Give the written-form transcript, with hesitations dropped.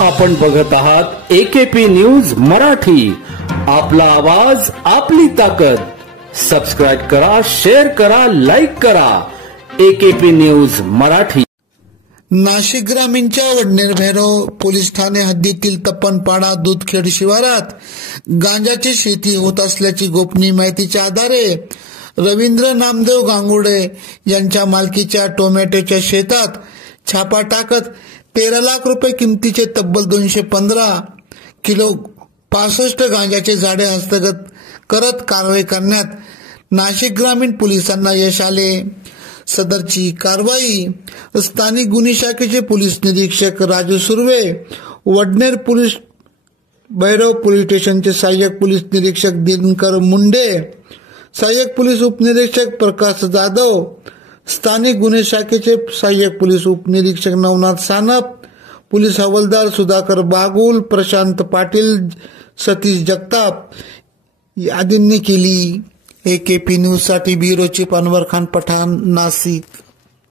आपण बघत आहात AKP न्यूज मराठी. आपला आवाज आपली ताकद. सबस्क्राइब करा, शेअर करा, लाईक करा. AKP news Marathi. नाशिक ग्रामीणच्या वडनेर भैरव पोलीस ठाणे हद्दीतील तप्पनपाडा दूधखेड शिवारात गांजाची शेती होत असल्याची गोपनीय माहितीच्या आधारे रवींद्र नामदेव गांगुर्डे यांच्या मालकीच्या टोमॅटोच्या शेतात छापा टाकत 13 लाख रुपये किमतीचे तब्बल 215 किलो 65 गांजाचे झाडे हस्तगत करत कारवाई करण्यात नाशिक ग्रामीण पोलिसांना यश आले. सदरची कारवाई स्थानिक गुन्हे शाखेचे पोलीस निरीक्षक राजू सुर्वे, वडनेर पोलीस भैरव पोलीस स्टेशनचे सहाय्यक पोलीस निरीक्षक दिनकर मुंडे, सहाय्यक पोलीस उपनिरीक्षक प्रकाश जाधव, स्थानिक गुन्हे शाखेचे सहाय्यक पोलीस उपनिरीक्षक नवनाथ सानप, पोलीस हवालदार सुधाकर बागुल, प्रशांत पाटील, सतीश जगताप आदींनी केली. AKP न्यूज साठी ब्युरो चीफ अनवर खान पठाण, नाशिक.